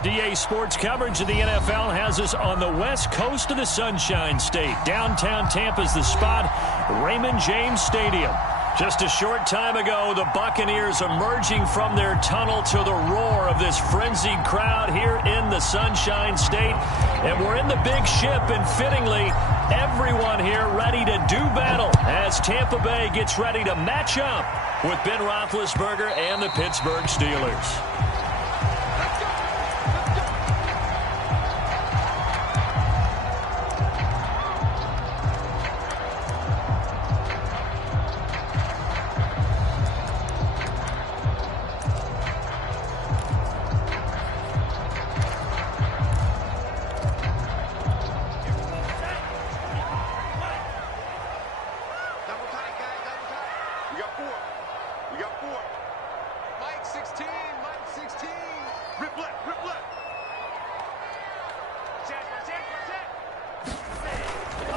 DA Sports coverage of the NFL has us on the west coast of the Sunshine State. Downtown Tampa's the spot, Raymond James Stadium. Just a short time ago, the Buccaneers emerging from their tunnel to the roar of this frenzied crowd here in the Sunshine State. And we're in the big ship, and fittingly, everyone here ready to do battle as Tampa Bay gets ready to match up with Ben Roethlisberger and the Pittsburgh Steelers.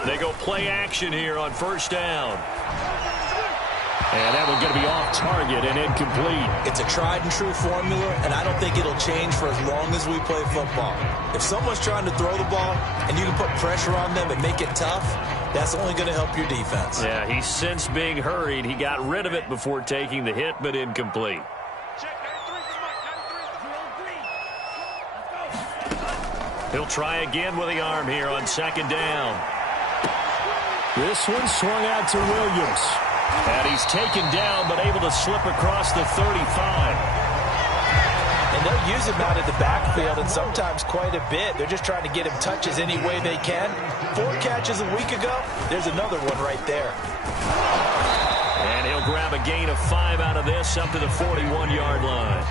They go play action here on first down. And that one's going to be off target and incomplete. It's a tried and true formula, and I don't think it'll change for as long as we play football. If someone's trying to throw the ball and you can put pressure on them and make it tough, that's only going to help your defense. Yeah, he sensed being hurried. He got rid of it before taking the hit, but incomplete. He'll try again with the arm here on second down. This one swung out to Williams. And he's taken down, but able to slip across the 35. And they'll use him out of the backfield, and sometimes quite a bit. They're just trying to get him touches any way they can. 4 catches a week ago. There's another one right there. And he'll grab a gain of 5 out of this up to the 41-yard line.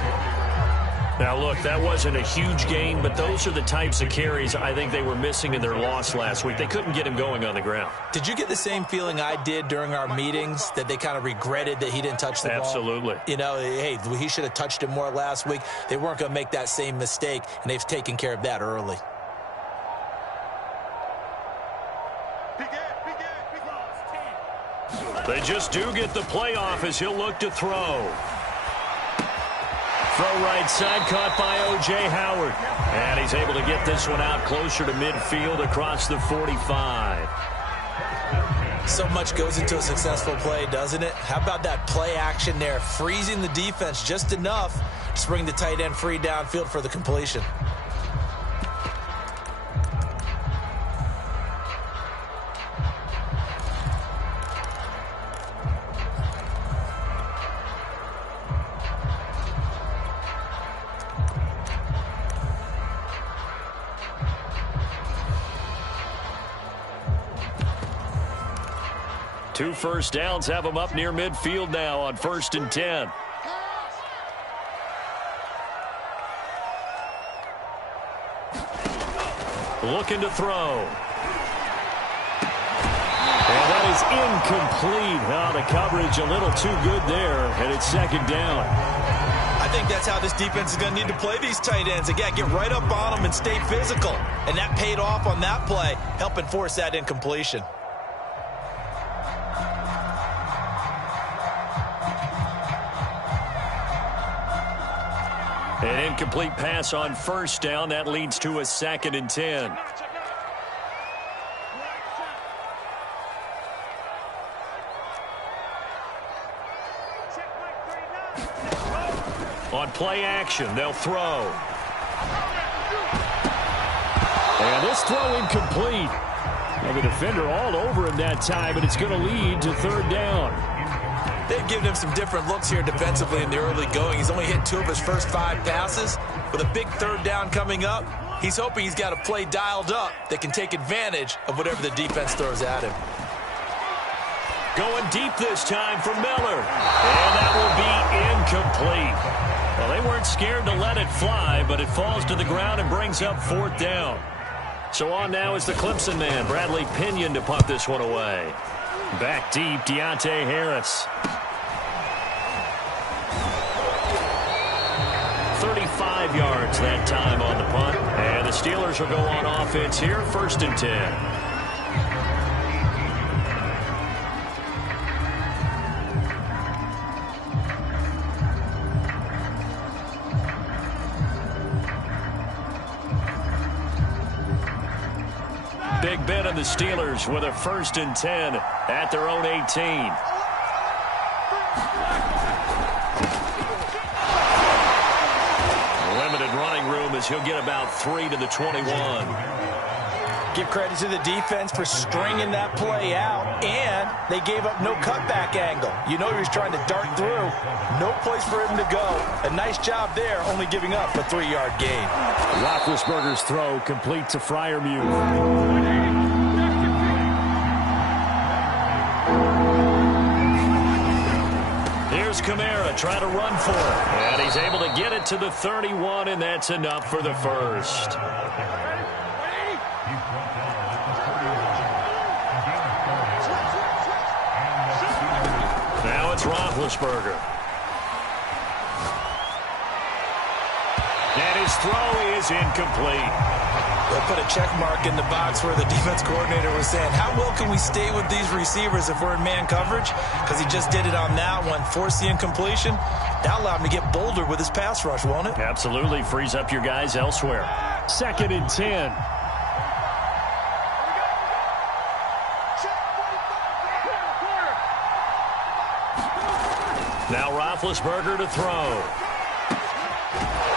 Now, look, that wasn't a huge gain, but those are the types of carries I think they were missing in their loss last week. They couldn't get him going on the ground. Did you get the same feeling I did during our meetings, that they kind of regretted that he didn't touch the ball? Absolutely. You know, hey, he should have touched it more last week. They weren't going to make that same mistake, and they've taken care of that early. They just do get the playoff as he'll look to throw. Throw right side, caught by O.J. Howard. And he's able to get this one out closer to midfield across the 45. So much goes into a successful play, doesn't it? How about that play action there, freezing the defense just enough to bring the tight end free downfield for the completion. Two first downs have them up near midfield now on 1st and 10. Looking to throw. And that is incomplete. Oh, the coverage a little too good there, and it's second down. I think that's how this defense is going to need to play these tight ends. Again, get right up on them and stay physical. And that paid off on that play, helping force that incompletion. An incomplete pass on first down. That leads to a 2nd and 10. On play action, they'll throw. And this throw incomplete. Well, the defender all over him that time, but it's going to lead to 3rd down. They've given him some different looks here defensively in the early going. He's only hit 2 of his first 5 passes. With a big 3rd down coming up, he's hoping he's got a play dialed up that can take advantage of whatever the defense throws at him. Going deep this time for Miller. And that will be incomplete. Well, they weren't scared to let it fly, but it falls to the ground and brings up 4th down. So on now is the Clemson man, Bradley Pinion, to punt this one away. Back deep, Deontay Harris. 35 yards that time on the punt. And the Steelers will go on offense here, 1st and 10. in, and the Steelers with a 1st and 10 at their own 18. Limited running room as he'll get about 3 to the 21. Give credit to the defense for stringing that play out, and they gave up no cutback angle. You know he was trying to dart through. No place for him to go. A nice job there, only giving up a 3-yard gain. Roethlisberger's throw complete to Freiermuth. Here's Kamara trying to run for it. And he's able to get it to the 31, and that's enough for the first. Now it's Roethlisberger. And his throw is incomplete. They'll put a check mark in the box where the defense coordinator was saying, how well can we stay with these receivers if we're in man coverage? Because he just did it on that one, forced the incompletion. That allowed him to get bolder with his pass rush, won't it? Absolutely. Frees up your guys elsewhere. 2nd and 10. Now Roethlisberger to throw.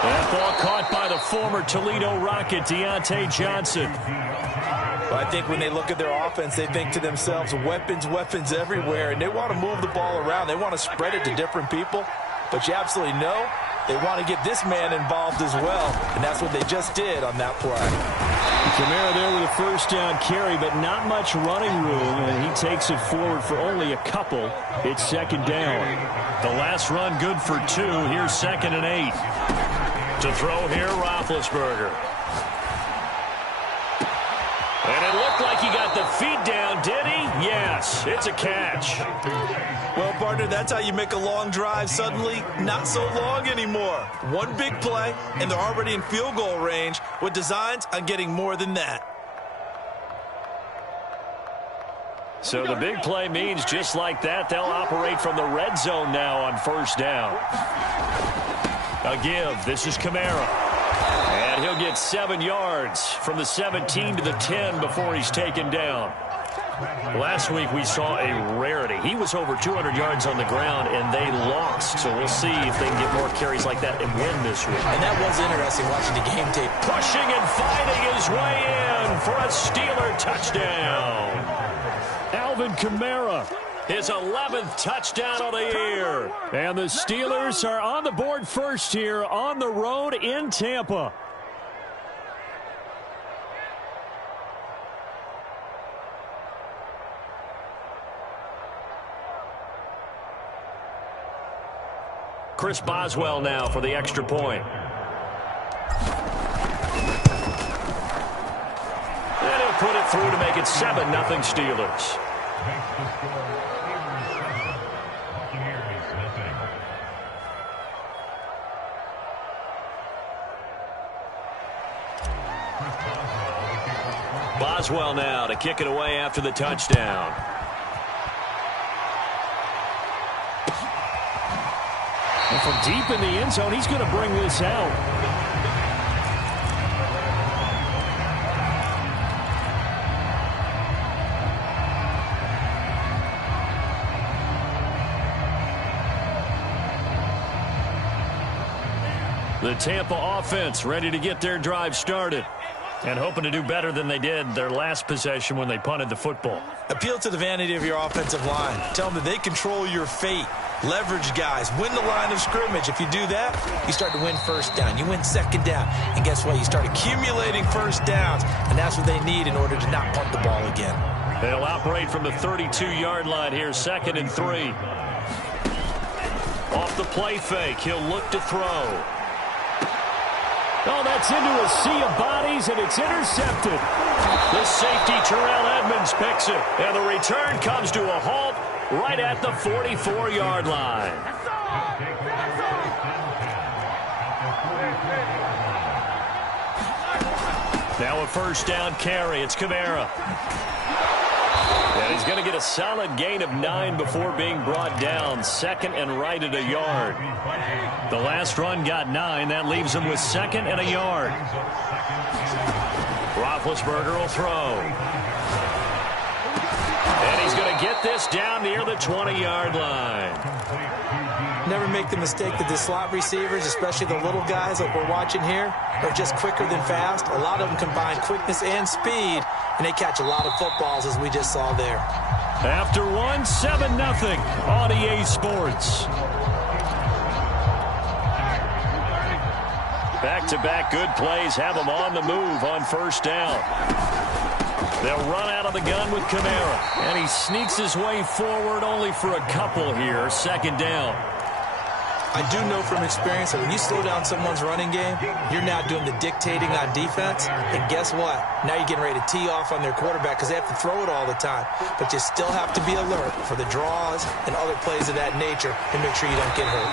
That ball caught by the former Toledo Rocket, Deontay Johnson. Well, I think when they look at their offense, they think to themselves, weapons, weapons everywhere, and they want to move the ball around. They want to spread it to different people, but you absolutely know they want to get this man involved as well, and that's what they just did on that play. Kamara there with a 1st down carry, but not much running room, and he takes it forward for only a couple. It's 2nd down. The last run good for 2. Here's 2nd and 8. To throw here, Roethlisberger. And it looked like he got the feet down, did he? Yes, it's a catch. Well, partner, that's how you make a long drive suddenly not so long anymore. One big play, and they're already in field goal range with designs on getting more than that. So the big play means just like that, they'll operate from the red zone now on 1st down. A give. This is Kamara. And he'll get 7 yards from the 17 to the 10 before he's taken down. Last week we saw a rarity. He was over 200 yards on the ground, and they lost. So we'll see if they can get more carries like that and win this week. And that was interesting watching the game tape. Pushing and fighting his way in for a Steeler touchdown. Alvin Kamara. His 11th touchdown of the year. And the Steelers are on the board first here on the road in Tampa. Chris Boswell now for the extra point. And he'll put it through to make it 7-0 Steelers. Boswell now to kick it away after the touchdown. And from deep in the end zone, he's going to bring this out. The Tampa offense ready to get their drive started and hoping to do better than they did their last possession when they punted the football. Appeal to the vanity of your offensive line. Tell them that they control your fate. Leverage guys. Win the line of scrimmage. If you do that, you start to win 1st down. You win 2nd down. And guess what? You start accumulating 1st downs. And that's what they need in order to not punt the ball again. They'll operate from the 32-yard line here, 2nd and 3. Off the play fake, he'll look to throw. Oh, that's into a sea of bodies, and it's intercepted. The safety, Terrell Edmonds, picks it. And the return comes to a halt right at the 44-yard line. Now a 1st down carry. It's Kamara. And he's going to get a solid gain of 9 before being brought down. 2nd and right at a yard. The last run got 9. That leaves him with 2nd and a yard. Roethlisberger will throw. this down near the 20-yard line. Never make the mistake that the slot receivers, especially the little guys like we're watching here, are just quicker than fast. A lot of them combine quickness and speed, and they catch a lot of footballs, as we just saw there. After 7-0 on EA Sports. Back-to-back good plays have them on the move on first down. They'll run out of the gun with Kamara, and he sneaks his way forward only for a couple here, second down. I do know from experience that when you slow down someone's running game, you're now doing the dictating on defense. And guess what? Now you're getting ready to tee off on their quarterback because they have to throw it all the time. But you still have to be alert for the draws and other plays of that nature and make sure you don't get hurt.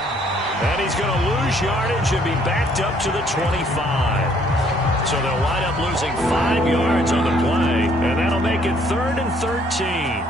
And he's going to lose yardage and be backed up to the 25. So they'll wind up losing 5 yards on the play, and that'll make it 3rd and 13.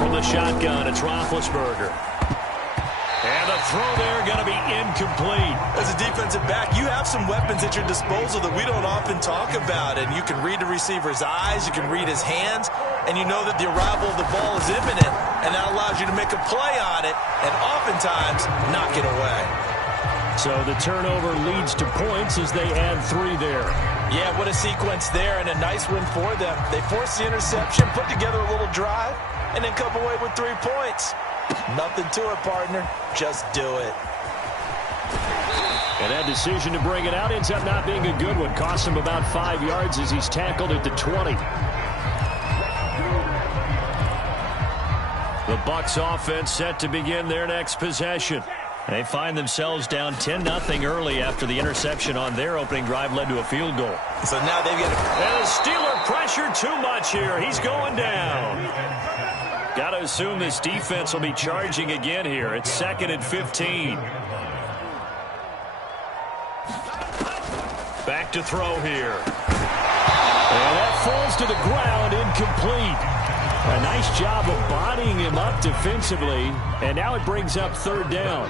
From the shotgun, it's Roethlisberger. And the throw there going to be incomplete. As a defensive back, you have some weapons at your disposal that we don't often talk about. And you can read the receiver's eyes, you can read his hands, and you know that the arrival of the ball is imminent. And that allows you to make a play on it and oftentimes knock it away. So the turnover leads to points as they add 3 there. Yeah, what a sequence there, and a nice win for them. They forced the interception, put together a little drive, and then come away with 3 points. Nothing to it, partner. Just do it. And that decision to bring it out ends up not being a good one. Costs him about 5 yards as he's tackled at the 20. The Bucs offense set to begin their next possession. They find themselves down 10-0 early after the interception on their opening drive led to a field goal. So now they've got to... And the Steeler pressure too much here. He's going down. Got to assume this defense will be charging again here. It's 2nd and 15. Back to throw here. And that falls to the ground, incomplete. A nice job of bodying him up defensively, and now it brings up 3rd down.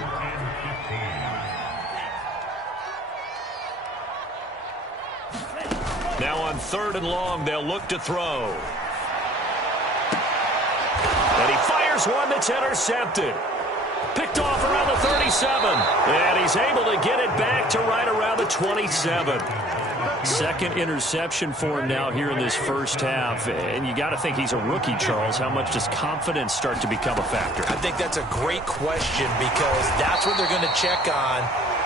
Now on 3rd and long, they'll look to throw. And he fires one that's intercepted. Picked off around the 37. And he's able to get it back to right around the 27. 2nd interception for him now here in this first half. And you got to think he's a rookie, Charles. How much does confidence start to become a factor? I think that's a great question because that's what they're going to check on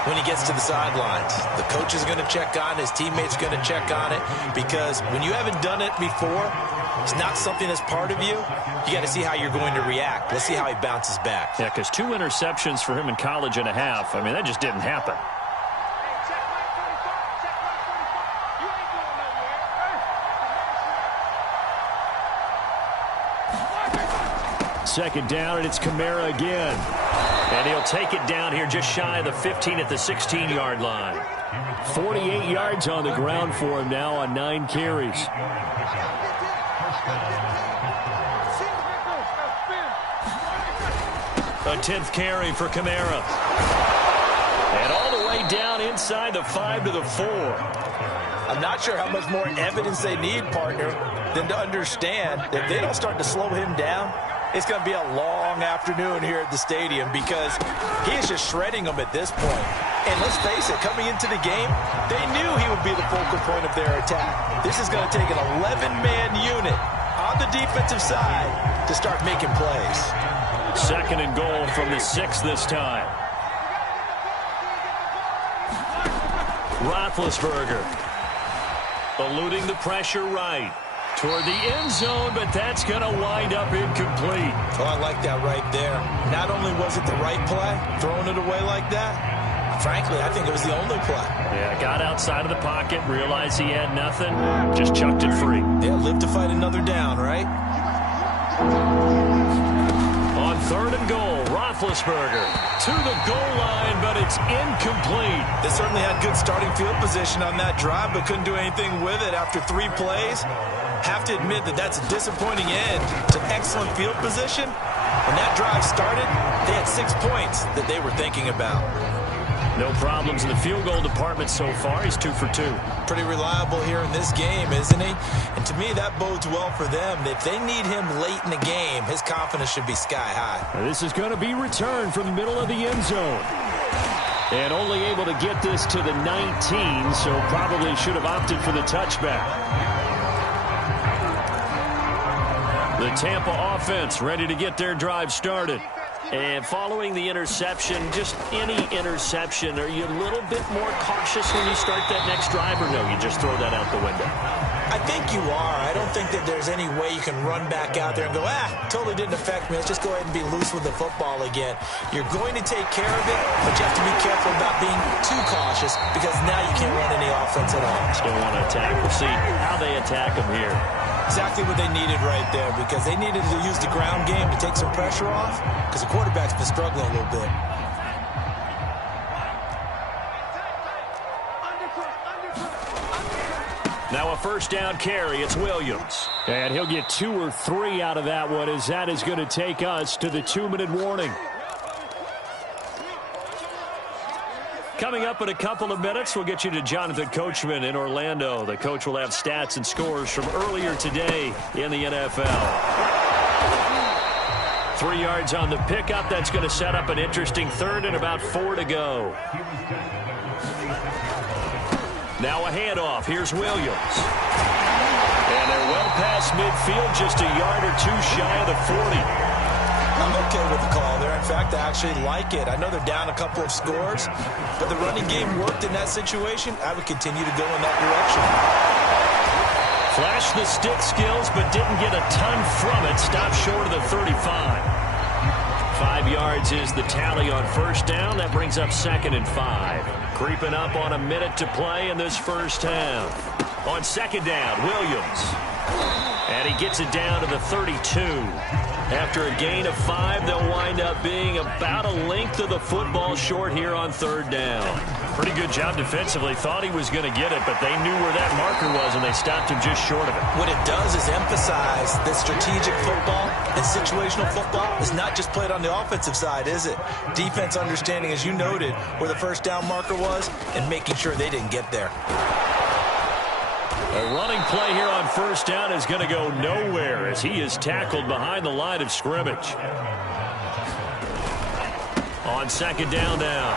when he gets to the sidelines. The coach is going to check on it. His teammates are going to check on it because when you haven't done it before, it's not something that's part of you. You got to see how you're going to react. Let's see how he bounces back. Yeah, because 2 interceptions for him in college and a half. I mean, that just didn't happen. Second down, and it's Kamara again. And he'll take it down here just shy of the 15 at the 16-yard line. 48 yards on the ground for him now on 9 carries. A 10th carry for Kamara. And all the way down inside the 5 to the 4. I'm not sure how much more evidence they need, partner, than to understand that if they don't start to slow him down, it's going to be a long afternoon here at the stadium because he is just shredding them at this point. And let's face it, coming into the game, they knew he would be the focal point of their attack. This is going to take an 11-man unit on the defensive side to start making plays. 2nd and goal from the 6 this time. Roethlisberger eluding the pressure right. Toward the end zone, but that's going to wind up incomplete. Oh, I like that right there. Not only was it the right play, throwing it away like that, frankly, I think it was the only play. Yeah, got outside of the pocket, realized he had nothing, just chucked it free. Yeah, live to fight another down, right? On 3rd and goal, Roethlisberger to the goal line, but it's incomplete. They certainly had good starting field position on that drive, but couldn't do anything with it after 3 plays. Have to admit that that's a disappointing end to excellent field position. When that drive started, they had 6 points that they were thinking about. No problems in the field goal department so far. He's 2 for 2. Pretty reliable here in this game, isn't he? And to me, that bodes well for them. If they need him late in the game, his confidence should be sky high. Now this is going to be returned from the middle of the end zone. And only able to get this to the 19, so probably should have opted for the touchback. The Tampa offense ready to get their drive started. And following the interception, just any interception, are you a little bit more cautious when you start that next drive, or no, you just throw that out the window? I think you are. I don't think that there's any way you can run back out there and go, totally didn't affect me. Let's just go ahead and be loose with the football again. You're going to take care of it, but you have to be careful about being too cautious because now you can't run any offense at all. Still want to attack. We'll see how they attack them here. Exactly what they needed right there because they needed to use the ground game to take some pressure off because the quarterback's been struggling a little bit. Now a first down carry. It's Williams. And he'll get 2 or 3 out of that one, as that is going to take us to the 2-minute warning. Coming up in a couple of minutes, we'll get you to Jonathan Coachman in Orlando. The coach will have stats and scores from earlier today in the NFL. 3 yards on the pickup. That's going to set up an interesting third and about 4 to go. Now a handoff. Here's Williams. And they're well past midfield, just a yard or 2 shy of the 40. I'm okay with the call there. In fact, I actually like it. I know they're down a couple of scores, but the running game worked in that situation. I would continue to go in that direction. Flashed the stick skills, but didn't get a ton from it. Stopped short of the 35. 5 yards is the tally on first down. That brings up 2nd and 5. Creeping up on a minute to play in this first half. On second down, Williams. And he gets it down to the 32. After a gain of 5, they'll wind up being about a length of the football short here on third down. Pretty good job defensively. Thought he was going to get it, but they knew where that marker was, and they stopped him just short of it. What it does is emphasize that strategic football and situational football is not just played on the offensive side, is it? Defense understanding, as you noted, where the first down marker was and making sure they didn't get there. A running play here on first down is going to go nowhere as he is tackled behind the line of scrimmage. On second down now,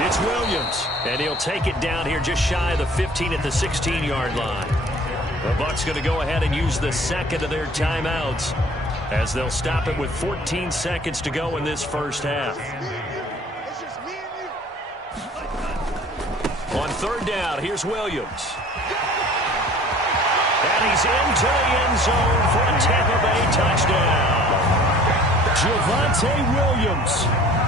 it's Williams, and he'll take it down here just shy of the 15 at the 16-yard line. The Bucs going to go ahead and use the second of their timeouts as they'll stop it with 14 seconds to go in this first half. On third down, here's Williams. And he's into the end zone for a Tampa Bay touchdown. Javonte Williams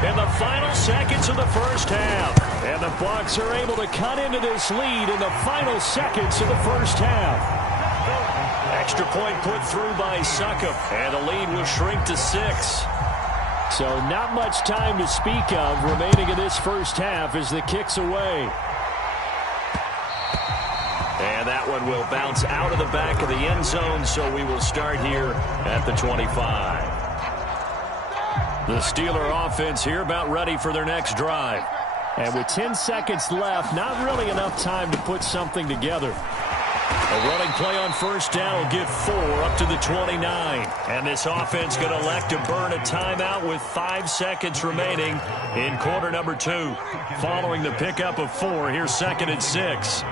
In the final seconds of the first half. And the Bucs are able to cut into this lead in the final seconds of the first half. Extra point put through by Succop, and the lead will shrink to 6. So not much time to speak of remaining in this first half as the kick's away. And that one will bounce out of the back of the end zone, so we will start here at the 25. The Steeler offense here about ready for their next drive. And with 10 seconds left, not really enough time to put something together. A running play on first down will get 4 up to the 29. And this offense going to elect to burn a timeout with 5 seconds remaining in quarter number 2. Following the pickup of 4, here's 2nd and 6.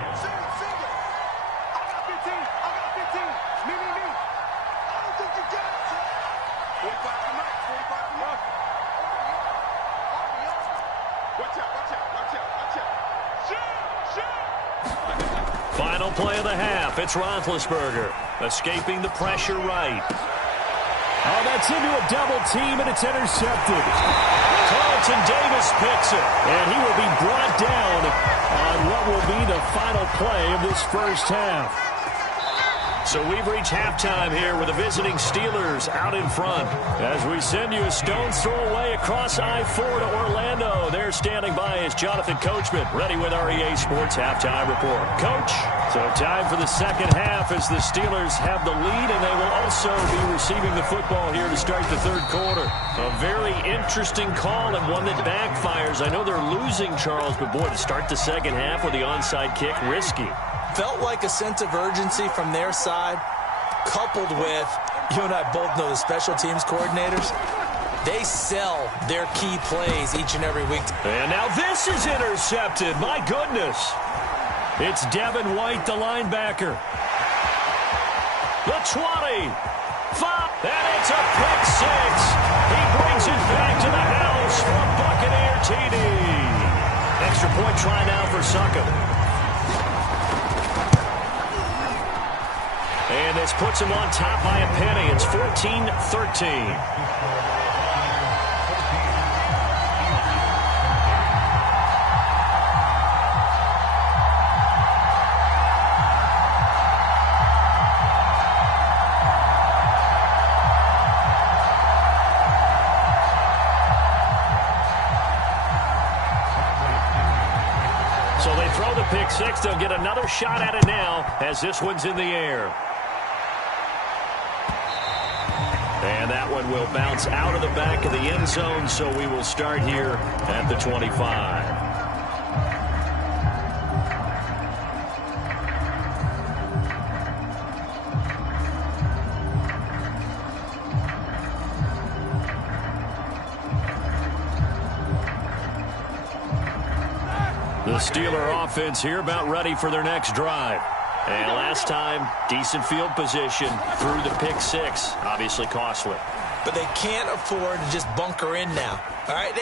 Final play of the half. It's Roethlisberger escaping the pressure right. Oh, that's into a double team, and it's intercepted. Carlton Davis picks it. And he will be brought down on what will be the final play of this first half. So we've reached halftime here with the visiting Steelers out in front. As we send you a stone's throw away across I-4 to Orlando. There standing by is Jonathan Coachman, ready with REA Sports Halftime Report. Coach, so time for the second half as the Steelers have the lead, and they will also be receiving the football here to start the third quarter. A very interesting call and one that backfires. I know they're losing, Charles, but boy, to start the second half with the onside kick, risky. Felt like a sense of urgency from their side, coupled with, you and I both know the special teams coordinators, they sell their key plays each and every week. And now this is intercepted. My goodness. It's Devin White, the linebacker. The 20. 5. And it's a pick six. He brings it back to the house for Buccaneer TD. Extra point try now for Succop. And this puts him on top by a penny. It's 14-13. So they throw the pick six. They'll get another shot at it now as this one's in the air. And that one will bounce out of the back of the end zone, so we will start here at the 25. The Steeler offense here about ready for their next drive. And last time, decent field position through the pick six. Obviously costly. But they can't afford to just bunker in now. All right,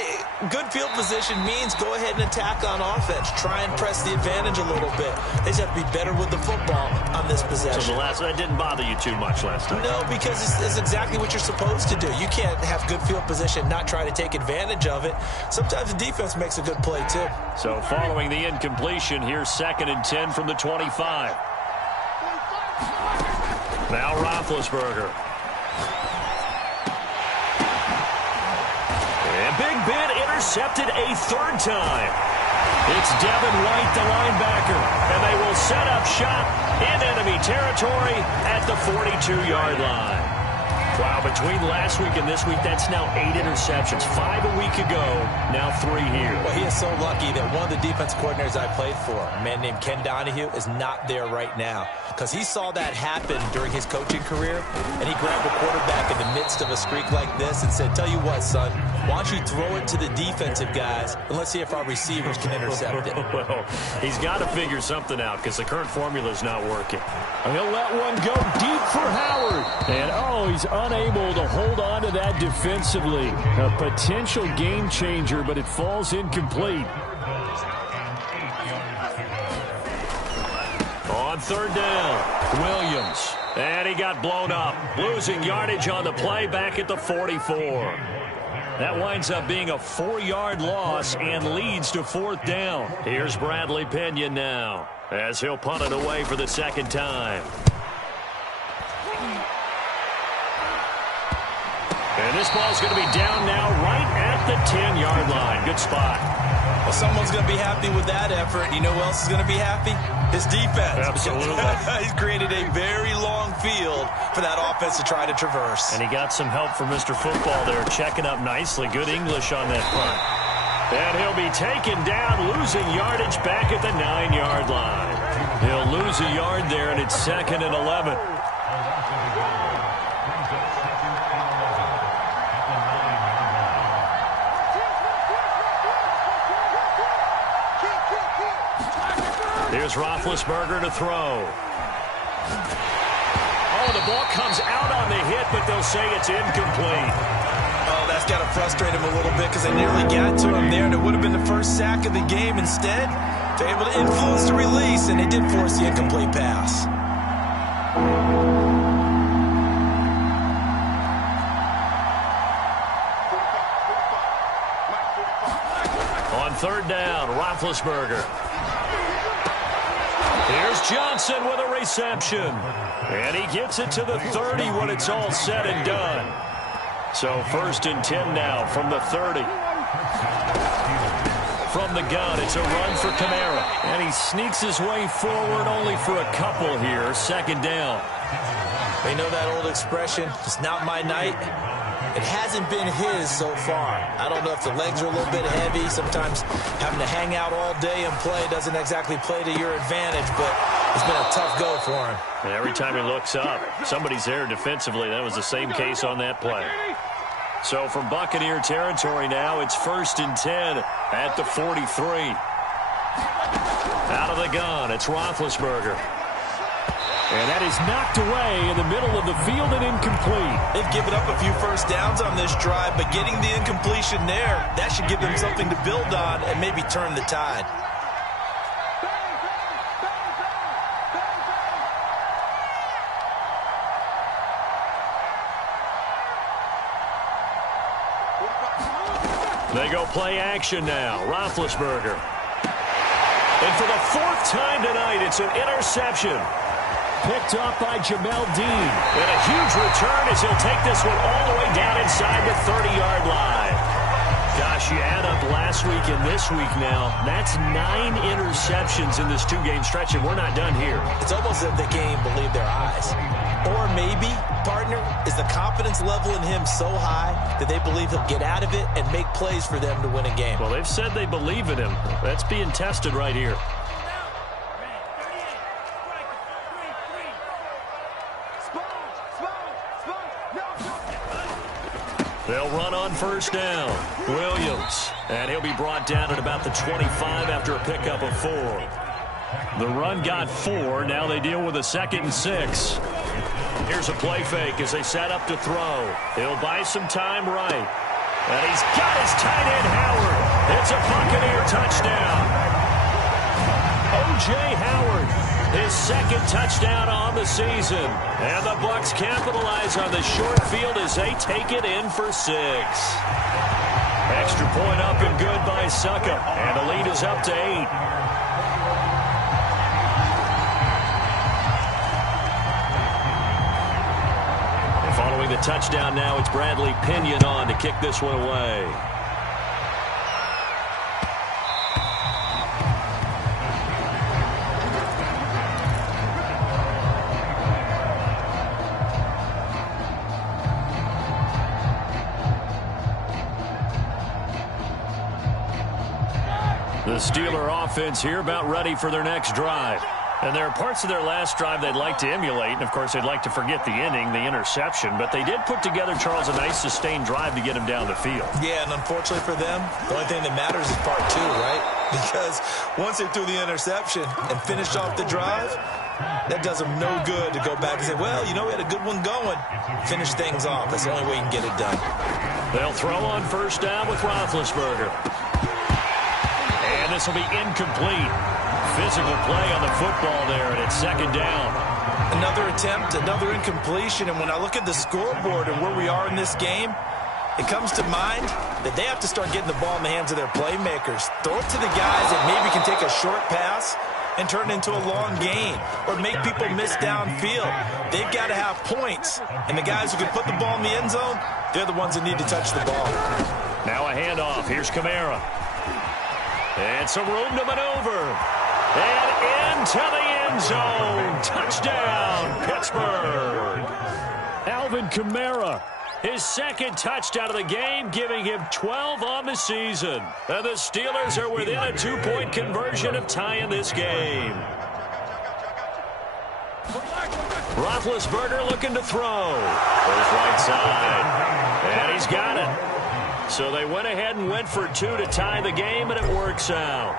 good field position means go ahead and attack on offense. Try and press the advantage a little bit. They just have to be better with the football on this possession. So that didn't bother you too much last time? No, because it's exactly what you're supposed to do. You can't have good field position, not try to take advantage of it. Sometimes the defense makes a good play, too. So following the incompletion, here's 2nd and 10 from the 25. Now Roethlisberger. And Big Ben intercepted a third time. It's Devin White, the linebacker, and they will set up shop in enemy territory at the 42-yard line. Wow, between last week and this week, that's now 8 interceptions. 5 a week ago, now 3 here. Well, he is so lucky that one of the defense coordinators I played for, a man named Ken Donahue, is not there right now. Because he saw that happen during his coaching career, and he grabbed a quarterback in the midst of a streak like this and said, tell you what, son, why don't you throw it to the defensive guys, and let's see if our receivers can intercept it. Well, he's got to figure something out because the current formula is not working. He'll let one go deep for Howard. And, he's unable to hold on to that defensively. A potential game changer, but it falls incomplete. On 3rd down, Williams. And he got blown up. Losing yardage on the play back at the 44. That winds up being a 4-yard loss and leads to 4th down. Here's Bradley Pinion now as he'll punt it away for the 2nd time. And this ball's going to be down now right at the 10-yard line. Good spot. Well, someone's going to be happy with that effort. You know who else is going to be happy? His defense. Absolutely. He's created a very long field for that offense to try to traverse. And he got some help from Mr. Football there, checking up nicely. Good English on that punt. And he'll be taken down, losing yardage back at the 9-yard line. He'll lose a yard there, and it's 2nd and 11. Here's Roethlisberger to throw. Oh, the ball comes out on the hit, but they'll say it's incomplete. Oh, that's got to frustrate him a little bit because they nearly got to him there, and it would have been the first sack of the game. Instead, they're able to influence the release, and they did force the incomplete pass. On 3rd down, Roethlisberger. Here's Johnson with a reception. And he gets it to the 30 when it's all said and done. So 1st and 10 now from the 30. From the gun, it's a run for Kamara. And he sneaks his way forward only for a couple here. 2nd down. They know that old expression, it's not my night. It hasn't been his so far. I don't know if the legs are a little bit heavy. Sometimes having to hang out all day and play doesn't exactly play to your advantage, but it's been a tough go for him. And every time he looks up, somebody's there defensively. That was the same case on that play. So from Buccaneer territory now, it's 1st and 10 at the 43. Out of the gun, it's Roethlisberger. And that is knocked away in the middle of the field and incomplete. They've given up a few first downs on this drive, but getting the incompletion there, that should give them something to build on and maybe turn the tide. They go play action now. Roethlisberger. And for the 4th time tonight, it's an interception. Picked off by Jamel Dean. And a huge return as he'll take this one all the way down inside the 30-yard line. Gosh, you add up last week and this week now. That's 9 interceptions in this 2-game stretch, and we're not done here. It's almost as if they can't even believe their eyes. Or maybe, partner, is the confidence level in him so high that they believe he'll get out of it and make plays for them to win a game. Well, they've said they believe in him. That's being tested right here. They'll run on 1st down. Williams. And he'll be brought down at about the 25 after a pickup of 4. The run got 4. Now they deal with a 2nd and 6. Here's a play fake as they set up to throw. He'll buy some time right. And he's got his tight end, Howard. It's a Buccaneer touchdown. O.J. Howard. His 2nd touchdown on the season. And the Bucs capitalize on the short field as they take it in for 6. Extra point up and good by Succop. And the lead is up to 8. And following the touchdown now, it's Bradley Pinion on to kick this one away. The Steeler offense here about ready for their next drive. And there are parts of their last drive they'd like to emulate. And, of course, they'd like to forget the inning, the interception. But they did put together, Charles, a nice sustained drive to get him down the field. Yeah, and unfortunately for them, the only thing that matters is part 2, right? Because once they threw the interception and finished off the drive, that does them no good to go back and say, well, you know, we had a good one going. Finish things off. That's the only way you can get it done. They'll throw on 1st down with Roethlisberger. And this will be incomplete. Physical play on the football there, and it's 2nd down. Another attempt, another incompletion, and when I look at the scoreboard and where we are in this game, it comes to mind that they have to start getting the ball in the hands of their playmakers. Throw it to the guys that maybe can take a short pass and turn it into a long gain or make people miss downfield. They've got to have points, and the guys who can put the ball in the end zone, they're the ones that need to touch the ball. Now a handoff. Here's Kamara. And some room to maneuver. And into the end zone. Touchdown, Pittsburgh. Alvin Kamara, his 2nd touchdown of the game, giving him 12 on the season. And the Steelers are within a 2-point conversion of tying this game. Roethlisberger looking to throw. Goes right side. And he's got it. So they went ahead and went for 2 to tie the game, and it works out.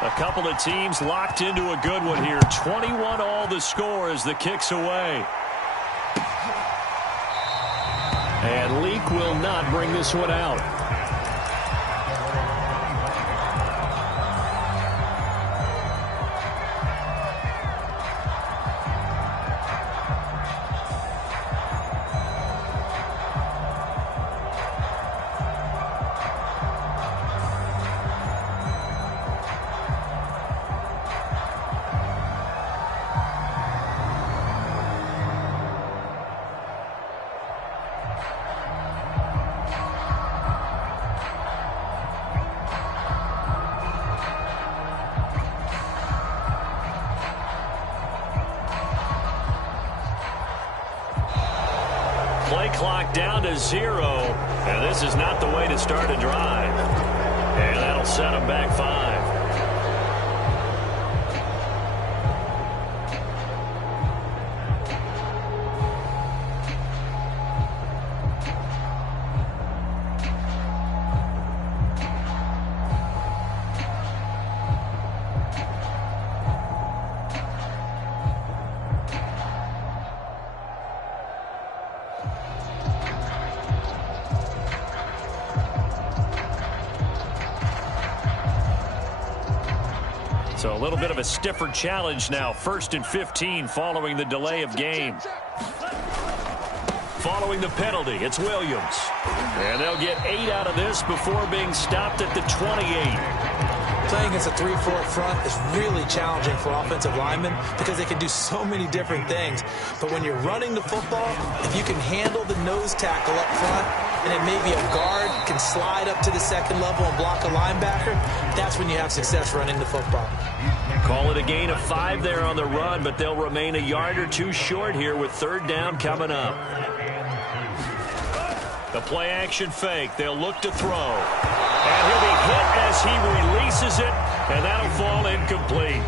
A couple of teams locked into a good one here. 21 all the score as the kick's away. And Leak will not bring this one out. down to 0. And this is not the way to start a drive. And that'll set them back 5. So a little bit of a stiffer challenge now. 1st and 15 following the delay of game. Following the penalty, it's Williams. And they'll get 8 out of this before being stopped at the 28. Playing against a 3-4 front is really challenging for offensive linemen because they can do so many different things. But when you're running the football, if you can handle the nose tackle up front, and then maybe a guard can slide up to the second level and block a linebacker, that's when you have success running the football. Call it a gain of 5 there on the run, but they'll remain a yard or 2 short here with 3rd down coming up. The play action fake. They'll look to throw. And he'll be hit as he releases it, and that'll fall incomplete.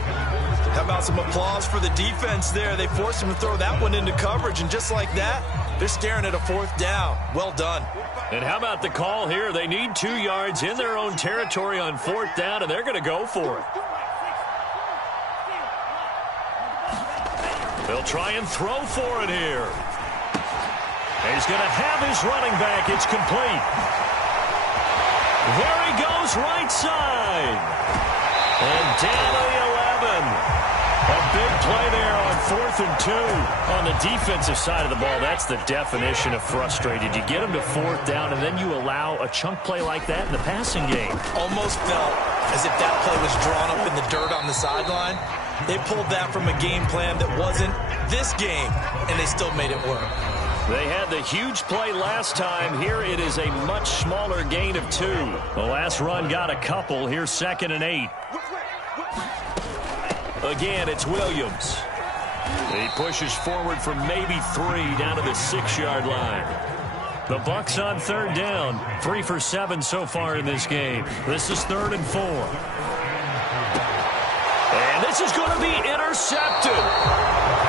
How about some applause for the defense there? They forced him to throw that one into coverage, and just like that, they're staring at a 4th down. Well done. And how about the call here? They need 2 yards in their own territory on 4th down, and they're going to go for it. They'll try and throw for it here. And he's going to have his running back. It's complete. There he goes, right side. And down to the 11. A big play there on 4th and 2. On the defensive side of the ball, that's the definition of frustrated. You get them to 4th down, and then you allow a chunk play like that in the passing game. Almost felt as if that play was drawn up in the dirt on the sideline. They pulled that from a game plan that wasn't this game, and they still made it work. They had the huge play last time. Here it is a much smaller gain of 2. The last run got a couple. Here's 2nd and 8. Again, it's Williams. He pushes forward from maybe 3 down to the 6-yard line. The Bucs on 3rd down. 3 for 7 so far in this game. This is 3rd and 4. And this is going to be intercepted.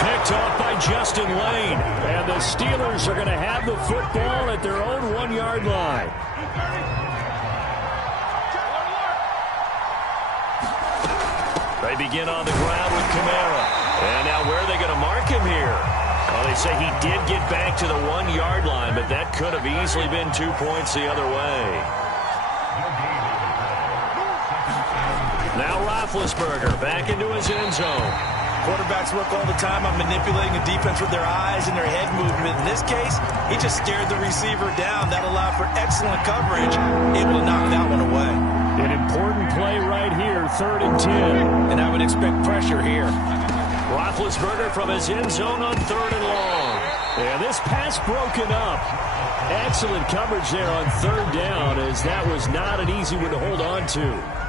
Picked off by Justin Lane. And the Steelers are going to have the football at their own 1-yard line. They begin on the ground with Kamara. And now where are they going to mark him here? Well, they say he did get back to the 1-yard line, but that could have easily been 2 points the other way. Now Roethlisberger back into his end zone. Quarterbacks work all the time on manipulating a defense with their eyes and their head movement. In this case, he just stared the receiver down. That allowed for excellent coverage, able to knock that one away. An important play right here, 3rd and 10. And I would expect pressure here. Roethlisberger from his end zone on 3rd and long. And this pass broken up. Excellent coverage there on 3rd down, as that was not an easy one to hold on to.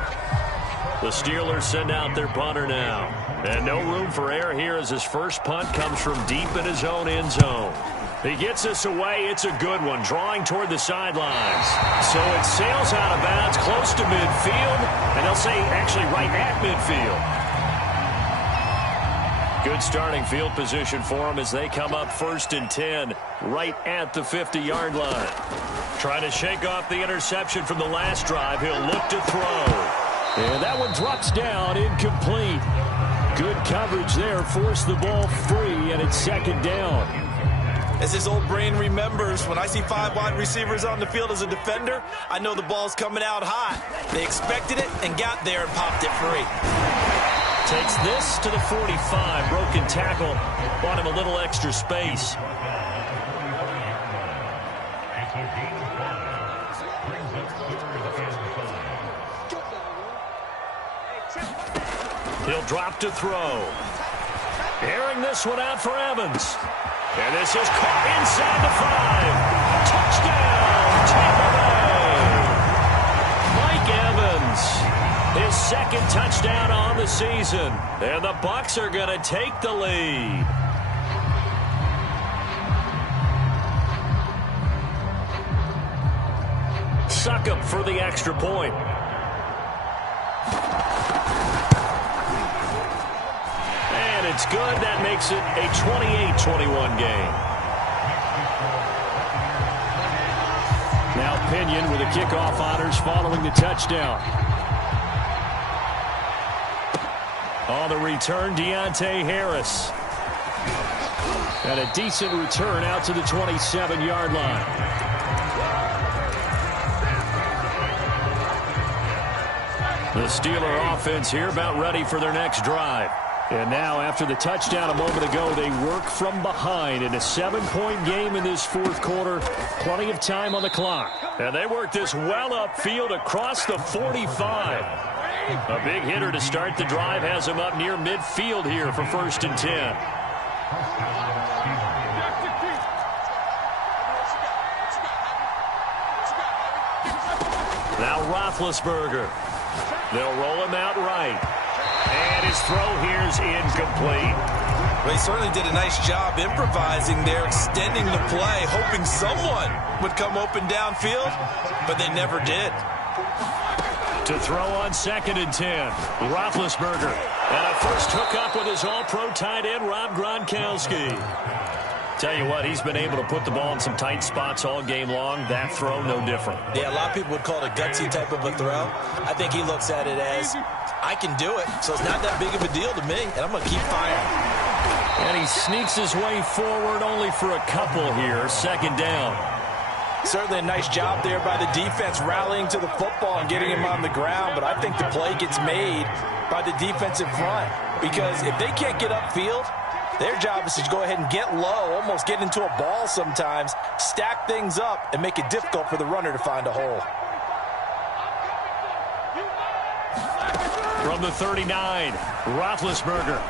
The Steelers send out their punter now. And no room for error here as his first punt comes from deep in his own end zone. He gets this away. It's a good one, drawing toward the sidelines. So it sails out of bounds close to midfield, and they'll say actually right at midfield. Good starting field position for them as they come up 1st and 10 right at the 50-yard line. Trying to shake off the interception from the last drive. He'll look to throw. And that one drops down, incomplete. Good coverage there, forced the ball free, and it's 2nd down. As his old brain remembers, when I see 5 wide receivers on the field as a defender, I know the ball's coming out hot. They expected it and got there and popped it free. Takes this to the 45. Broken tackle. Bought him a little extra space. He'll drop to throw. Airing this one out for Evans. And this is caught inside the 5. Touchdown, Tampa Bay. Mike Evans, his 2nd touchdown on the season. And the Bucs are going to take the lead. Succop for the extra point. And it's good. That makes it a 28-21 game. Now Pinion with the kickoff honors following the touchdown. On the return, Deontay Harris. And a decent return out to the 27-yard line. The Steeler offense here about ready for their next drive. And now after the touchdown a moment ago, they work from behind in a 7-point game in this fourth quarter. Plenty of time on the clock. And they work this well upfield across the 45. A big hitter to start the drive has him up near midfield here for 1st and 10. Now Roethlisberger. They'll roll him out right. And his throw here is incomplete. They certainly did a nice job improvising there, extending the play, hoping someone would come open downfield, but they never did. To throw on 2nd and 10, Roethlisberger. And a first hookup with his all-pro tight end, Rob Gronkowski. Tell you what, he's been able to put the ball in some tight spots all game long. That throw, no different. Yeah, a lot of people would call it a gutsy type of a throw. I think he looks at it as, I can do it, so it's not that big of a deal to me, and I'm going to keep firing. And he sneaks his way forward only for a couple here, 2nd down. Certainly a nice job there by the defense rallying to the football and getting him on the ground, but I think the play gets made by the defensive front because if they can't get upfield, their job is to go ahead and get low, almost get into a ball sometimes, stack things up, and make it difficult for the runner to find a hole. From the 39, Roethlisberger.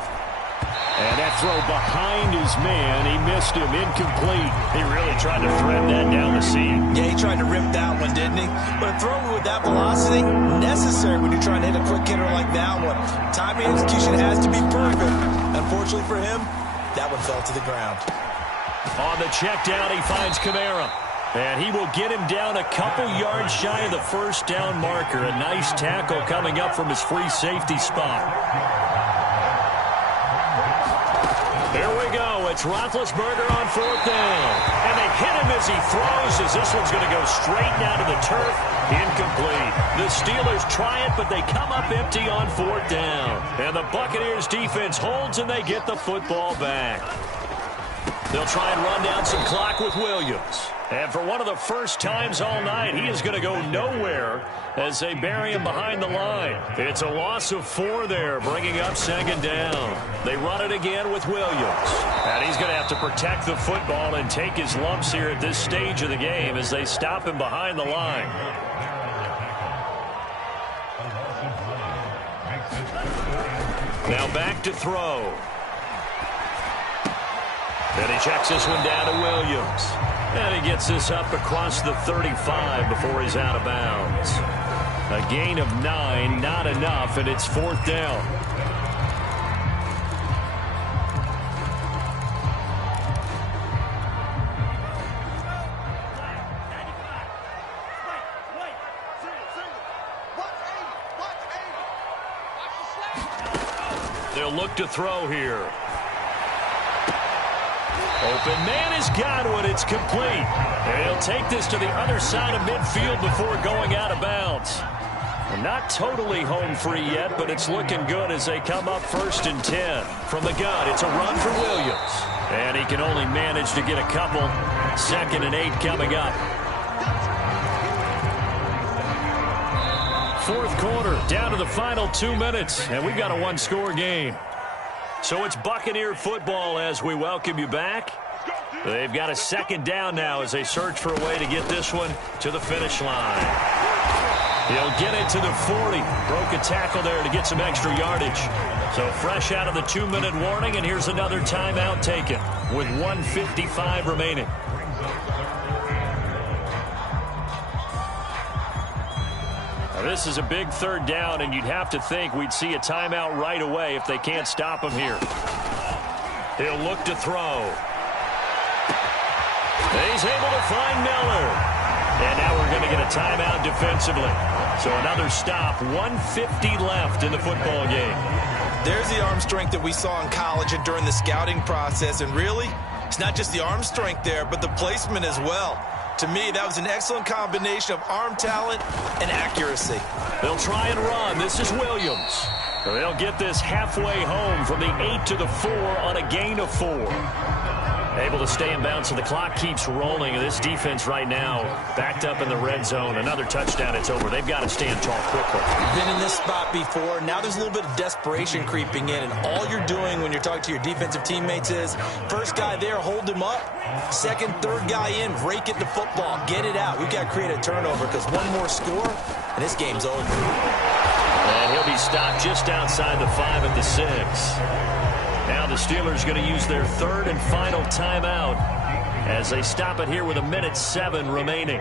And that throw behind his man, he missed him, incomplete. He really tried to thread that down the seam. Yeah, he tried to rip that one, didn't he? But a throw with that velocity, necessary when you're trying to hit a quick hitter like that one. Timing and execution has to be perfect. Unfortunately for him, that one fell to the ground. On the check down, he finds Kamara. And he will get him down a couple yards shy of the 1st down marker. A nice tackle coming up from his free safety spot. Here we go. It's Roethlisberger on 4th down. And they hit him as he throws, as this one's going to go straight down to the turf. Incomplete. The Steelers try it, but they come up empty on 4th down. And the Buccaneers defense holds, and they get the football back. They'll try and run down some clock with Williams. And for one of the first times all night, he is going to go nowhere as they bury him behind the line. It's a loss of 4 there, bringing up 2nd down. They run it again with Williams. And he's going to have to protect the football and take his lumps here at this stage of the game as they stop him behind the line. Now back to throw. And he checks this one down to Williams. And he gets this up across the 35 before he's out of bounds. A gain of 9, not enough, and it's 4th down. They'll look to throw here. Open man has got one. It's complete. And he'll take this to the other side of midfield before going out of bounds. Not totally home free yet, but it's looking good as they come up 1st and 10. From the gun, it's a run for Williams. And he can only manage to get a couple. 2nd and 8 coming up. 4th quarter, down to the final 2 minutes, and we've got a 1-score game. So it's Buccaneer football as we welcome you back. They've got a 2nd down now as they search for a way to get this one to the finish line. He'll get it to the 40. Broke a tackle there to get some extra yardage. So fresh out of the 2-minute warning, and here's another timeout taken with 1:55 remaining. This is a big 3rd down, and you'd have to think we'd see a timeout right away if they can't stop him here. He'll look to throw. He's able to find Miller. And now we're going to get a timeout defensively. So another stop, 1:50 left in the football game. There's the arm strength that we saw in college and during the scouting process. And really, it's not just the arm strength there, but the placement as well. To me, that was an excellent combination of arm talent and accuracy. They'll try and run. This is Williams. They'll get this halfway home from the 8 to the 4 on a gain of 4. Able to stay in bounds, so the clock keeps rolling. This defense right now backed up in the red zone. Another touchdown, it's over. They've got to stand tall quickly. Been in this spot before. Now there's a little bit of desperation creeping in, and all you're doing when you're talking to your defensive teammates is first guy there, hold him up. Second, third guy in, rake it to football. Get it out. We've got to create a turnover because one more score, and this game's over. And he'll be stopped just outside the 5 at the 6. Now the Steelers going to use their third and final timeout as they stop it here with 1:07 remaining.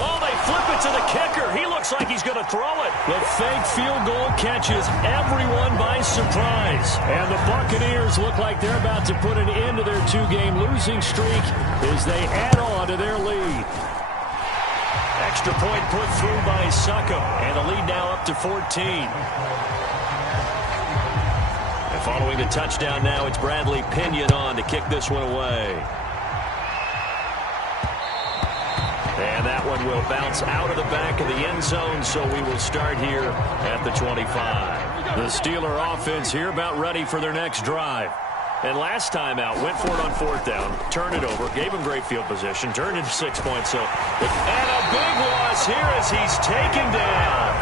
Oh, they flip it to the kicker. He looks like he's going to throw it. The fake field goal catches everyone by surprise. And the Buccaneers look like they're about to put an end to their 2-game losing streak as they add on to their lead. Extra point put through by Succop, and the lead now up to 14. And following the touchdown now, it's Bradley Pinion on to kick this one away. And that one will bounce out of the back of the end zone, so we will start here at the 25. The Steeler offense here about ready for their next drive. And last time out, went for it on 4th down, turned it over, gave him great field position, turned into 6 points. And a big loss here as he's taken down.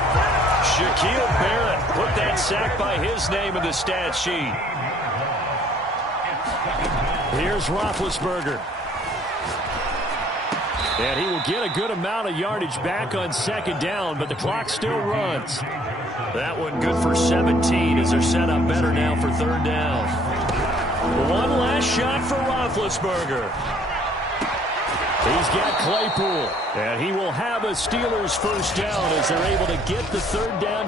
Shaquille Barrett put that sack by his name in the stat sheet. Here's Roethlisberger. And he will get a good amount of yardage back on 2nd down, but the clock still runs. That one good for 17 as they're set up better now for 3rd down. One last shot for Roethlisberger. He's got Claypool, and he will have a Steelers first down as they're able to get the 3rd down